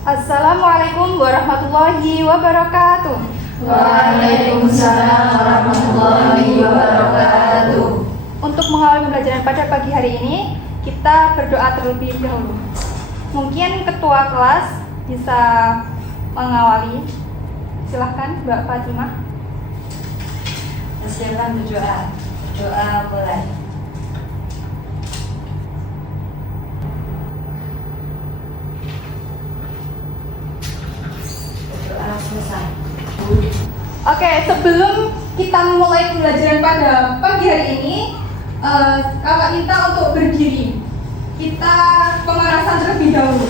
Assalamualaikum warahmatullahi wabarakatuh. Waalaikumsalam warahmatullahi wabarakatuh. Untuk mengawali pembelajaran pada pagi hari ini, kita berdoa terlebih dahulu. Mungkin ketua kelas bisa mengawali. Silahkan Mbak Fatimah. Silakan berdoa. Doa mulai. Doa selesai. Oke, sebelum kita memulai pembelajaran pada pagi hari ini, kakak minta untuk berdiri. Kita pemanasan terlebih dahulu.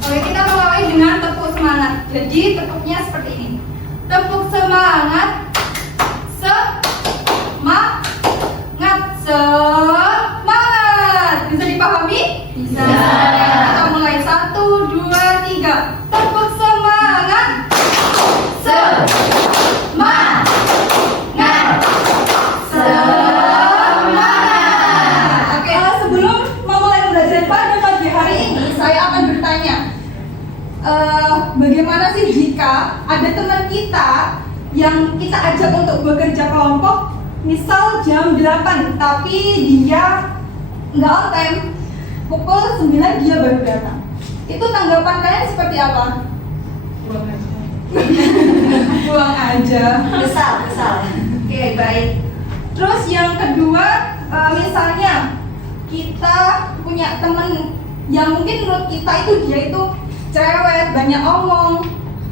Oke, kita mulai dengan tepuk semangat. Jadi tepuknya seperti ini. Tepuk semangat. Semangat. Semangat. Bisa dipahami? Bisa. Kita mulai 1, 2, 3. Tepuk semangat. Semangat. Semangat. Oke, sebelum memulai pembelajaran pada pagi hari ini, saya akan bertanya, bagaimana sih jika ada teman kita yang kita ajak untuk bekerja kelompok, misal jam 8, tapi dia nggak on time, pukul 9 dia baru datang. Itu tanggapan kalian seperti apa? Buang aja. Kesal. Oke, baik. Terus yang kedua, misalnya kita punya teman yang mungkin menurut kita itu dia itu cerewet, banyak omong.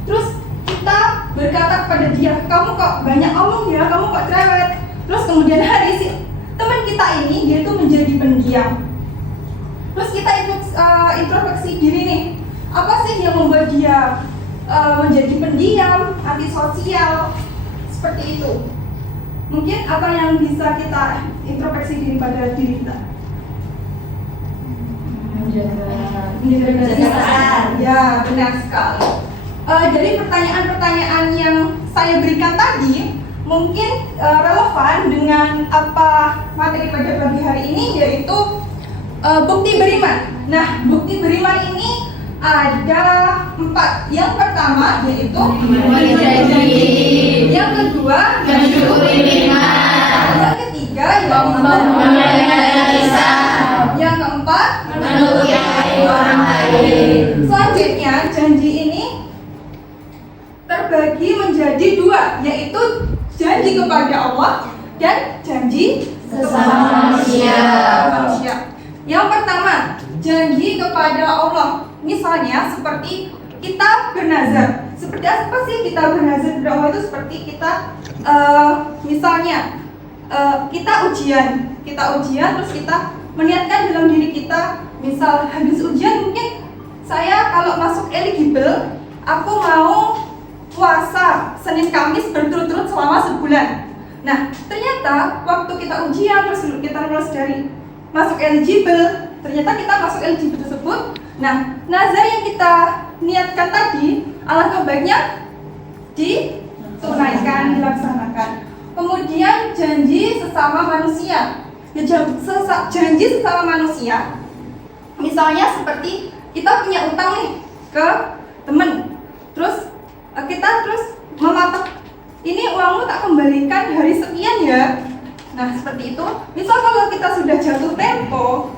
Terus kita berkata kepada dia, kamu kok banyak omong ya, kamu kok cerewet. Terus kemudian hari si teman kita ini dia itu menjadi pendiam. Terus kita introspeksi diri nih, apa sih yang membuat dia menjadi pendiam, antisosial, seperti itu. Mungkin apa yang bisa kita introspeksi diri pada diri kita? Menjaga. Ya, benar sekali. Dari pertanyaan-pertanyaan yang saya berikan tadi, mungkin relevan dengan apa materi pada pagi hari ini, yaitu bukti beriman. Nah, bukti beriman ini ada 4. Yang pertama yaitu Berjanji. yang kedua Mensyukuri nikmat. yang ketiga Mempermuliakan lisan. yang keempat Menuruti orang lain. selanjutnya janji ini terbagi menjadi 2, yaitu janji kepada Allah dan janji Sesama manusia. Yang pertama, janji kepada Allah. Misalnya seperti kita bernazar. Seperti apa sih kita bernazar kepada Allah itu? Seperti kita misalnya kita ujian terus kita meniatkan dalam diri kita, misal habis ujian mungkin saya kalau masuk eligible, aku mau puasa Senin Kamis berturut-turut selama sebulan. Nah, ternyata waktu kita ujian terus kita lulus dari masuk eligible, ternyata kita masuk eligible tersebut. Nah, nazar yang kita niatkan tadi, alangkah baiknya ditunaikan, dilaksanakan. Kemudian janji sesama manusia. Janji sesama manusia, misalnya seperti kita punya utang nih ke temen, terus kita mematok, ini uangmu tak kembalikan hari sekian ya. Nah, seperti itu. Misal kalau kita sudah jatuh tempo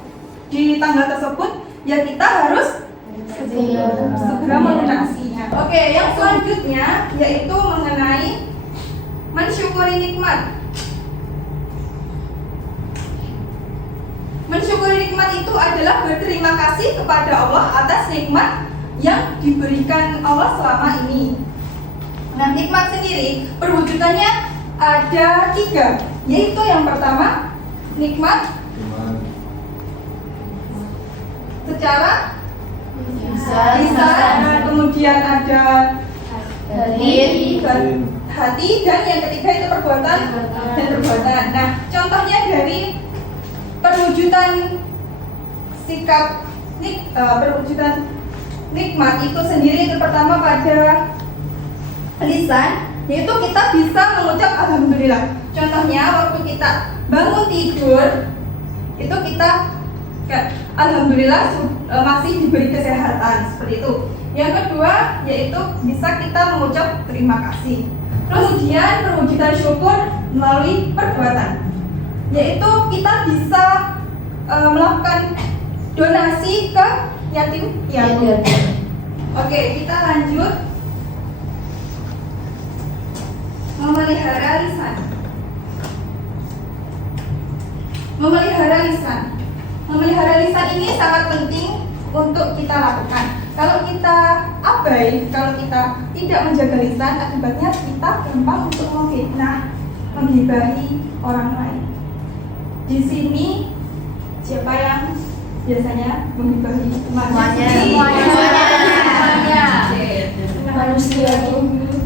di tanggal tersebut, ya kita harus segera melunasinya. Oke, yang selanjutnya yaitu mengenai mensyukuri nikmat. Mensyukuri nikmat itu adalah berterima kasih kepada Allah atas nikmat yang diberikan Allah selama ini. Nah, nikmat sendiri perwujudannya ada 3, yaitu yang pertama nikmat secara lisan, kemudian ada hati, dan yang ketiga itu perbuatan dan perbuatan. Nah, contohnya dari perwujudan sikap perwujudan nikmat itu sendiri, itu pertama pada lisan, yaitu kita bisa mengucap alhamdulillah. Contohnya waktu kita bangun tidur, itu kita alhamdulillah masih diberi kesehatan seperti itu. Yang kedua yaitu bisa kita mengucap terima kasih. Kemudian perwujudan syukur melalui perbuatan, yaitu kita bisa melakukan donasi ke yatim piatu. Oke, kita lanjut. Memelihara lisan. Memelihara lisan. Memelihara lisan ini sangat penting untuk kita lakukan. Kalau kita abai, kalau kita tidak menjaga lisan, akibatnya kita gampang untuk memfitnah, menggibahi orang lain. Di sini siapa yang biasanya menggibahi Semuanya.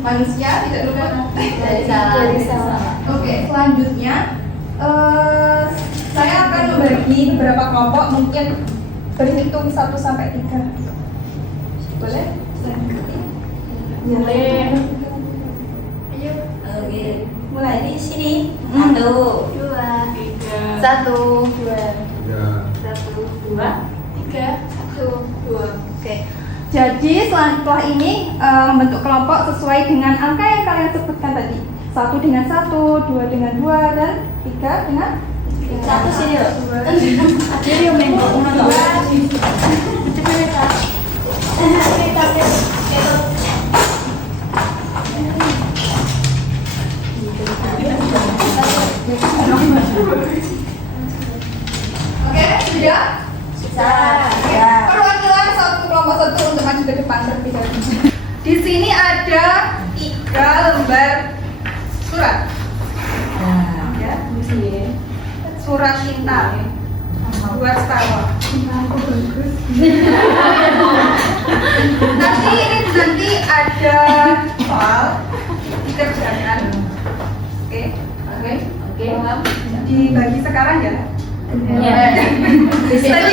Manusia tidak lupa Dari salah. Oke, selanjutnya saya akan membagi beberapa kelompok, mungkin berhitung 1 sampai 3. Boleh? Boleh. Ayo. Oke. Mulai di sini. 1, 2, 1, 2, 1, 2, 3, 1, 2. Oke. Jadi setelah ini membentuk kelompok sesuai dengan angka yang kalian sebutkan tadi. 1 dengan 1, 2 dengan 2, dan 3 dengan 1 sini loh. Jadi yang Oke, sudah? Ya. Perwakilan satu kelompok satu untuk maju ke depan terlebih dahulu. Di sini ada 3 lembar surat. Ya. Surat cinta buat Star Wars. Nanti ada soal dikerjakan. Oke. Dibagi sekarang ya. Tadi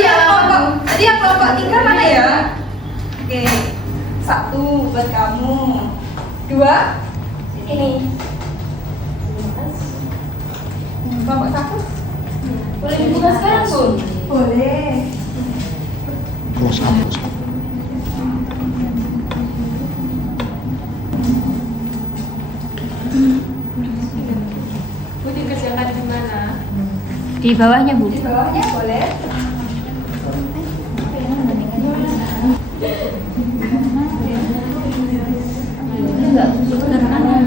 yang kelompok 3 mana ya? Oke. 1 buat kamu. 2 ini. Kelompok 1. Boleh dibuka sekarang, Bun? Boleh. Close up. Bu dikerjakan di mana? Di bawahnya, Bu. Di bawahnya boleh.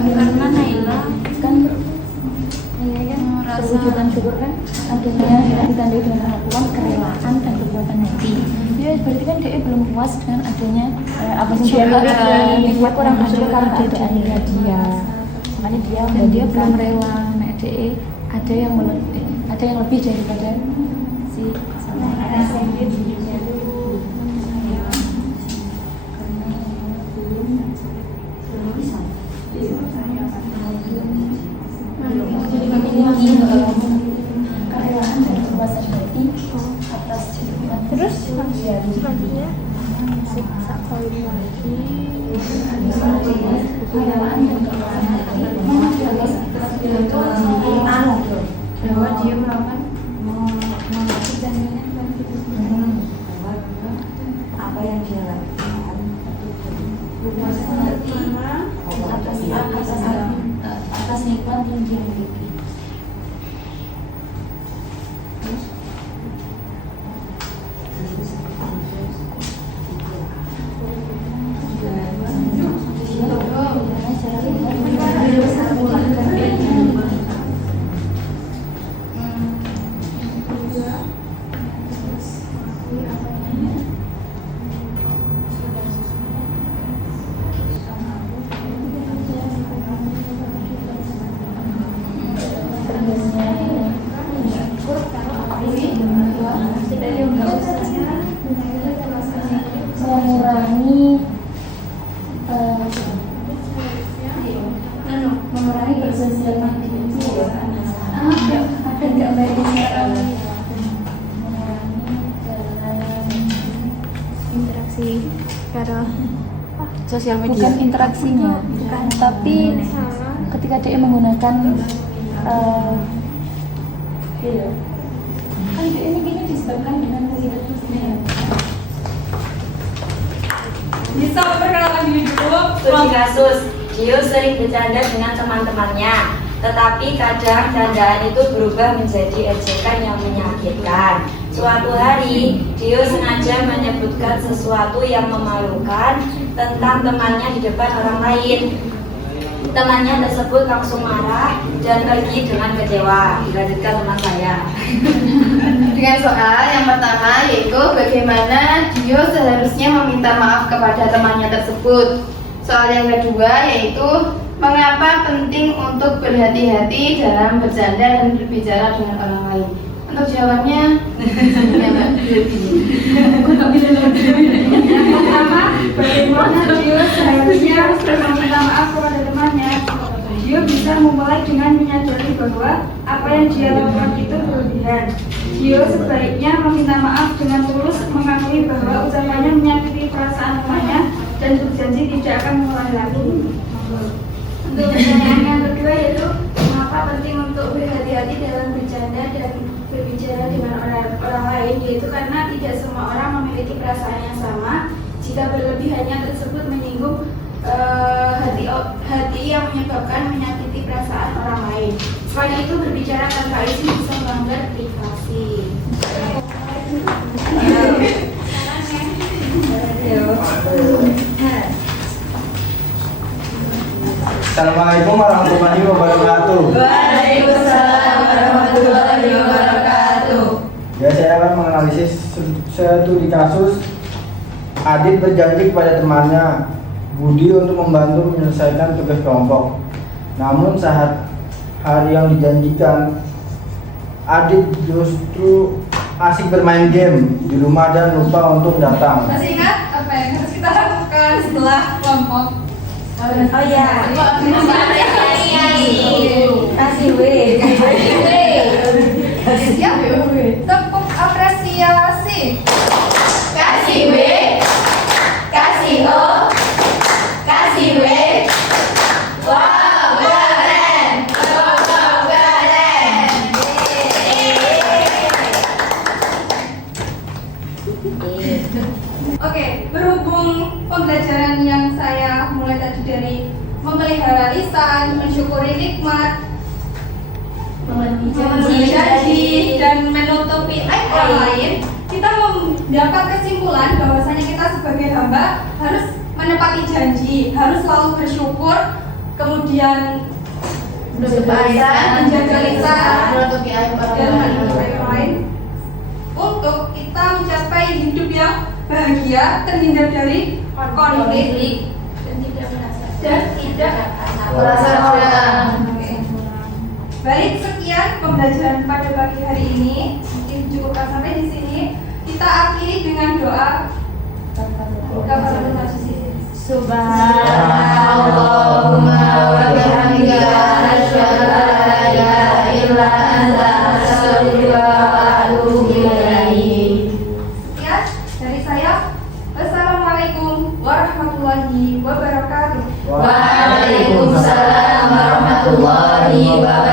Karena Naila kan perwujudan syukur kan adanya ditandai dengan pengakuan, kerelaan, dan kekuatan hati. Ya berarti kan dia belum puas dengan adanya apa sih dia kurang bersyukur karena keadaannya dia, makanya dia dan dia belum rela. Nah dia ada yang lebih daripada si sama kerelaan dan kepuasan hati atas terus selanjutnya siksa koin lagi kerelaan dan kepuasan hati atas bahwa dia melakukan apa yang dia lakukan kepuasan hati atas nikmat yang dia miliki. Mengurangi persosial media. Ada nggak baik mengurangi interaksi karo sosial media. bukan interaksinya, tapi ketika dia menggunakan kan dia ini disebabkan dengan Studi kasus, Dio sering bercanda dengan teman-temannya, tetapi kadang candaan itu berubah menjadi ejekan yang menyakitkan. Suatu hari, Dio sengaja menyebutkan sesuatu yang memalukan tentang temannya di depan orang lain. Temannya tersebut langsung marah dan pergi dengan kecewa. Dilanjutkan teman saya. Dengan soal yang pertama, yaitu bagaimana Dio seharusnya meminta maaf kepada temannya tersebut. Soal yang kedua yaitu mengapa penting untuk berhati-hati dalam bercanda dan berbicara dengan orang lain. Untuk jawabannya, Yang pertama, bagaimana Dio seharusnya meminta maaf kepada temannya. Dio bisa memulai dengan menyadari bahwa apa yang dia lakukan itu berlebihan. Dio sebaiknya meminta maaf dengan tulus, mengakui bahwa ucapannya menyakiti perasaan temannya dan berjanji tidak akan mengulangi lagi. Untuk pertanyaan yang kedua yaitu mengapa penting untuk berhati-hati dalam bercanda dan berbicara dengan orang lain, yaitu karena tidak semua orang memiliki perasaan yang sama. Jika berlebihannya tersebut menyinggung hati yang menyebabkan menyakiti perasaan orang lain. Selain itu, berbicara tanpa izin bisa melanggar privasi. Assalamualaikum warahmatullahi wabarakatuh. Waalaikumsalam warahmatullahi wabarakatuh. Ya, saya akan menganalisis studi kasus. Adit berjanji kepada temannya Budi untuk membantu menyelesaikan tugas kelompok. Namun saat hari yang dijanjikan, Adit justru asik bermain game di rumah dan lupa untuk datang. Masih ingat apa yang harus kita lakukan setelah kelompok? Oh ya, kasih W. Siap? Tepuk apresiasi. kasih W, kasih O, kasih W. Wow, keren! Wow, keren! Oke, berhubung pembelajaran yang saya mulai tadi dari memelihara lisan, mensyukuri nikmat, memenuhi janji, dan menutupi aib orang lain, kita mendapat kesimpulan bahwasanya kita sebagai hamba harus menepati janji, harus selalu bersyukur, kemudian menjaga lisan, Menutupi aib orang dan lain. menutupi aib orang lain, untuk kita mencapai hidup yang bahagia, terhindar dari konflik dan tidak Merasa kurang. Baik, sekian pembelajaran pada pagi hari ini. Mungkin cukupkan sampai di sini. Kita akhiri dengan doa kafaratul majlis. Subhanallahumma wa bihamdika asyhadu an la ilaha illa anta astaghfiruka wa atubu ilaik. Sekian dari saya. Wassalamualaikum warahmatullahi wabarakatuh. Waalaikumsalam warahmatullahi wabarakatuh.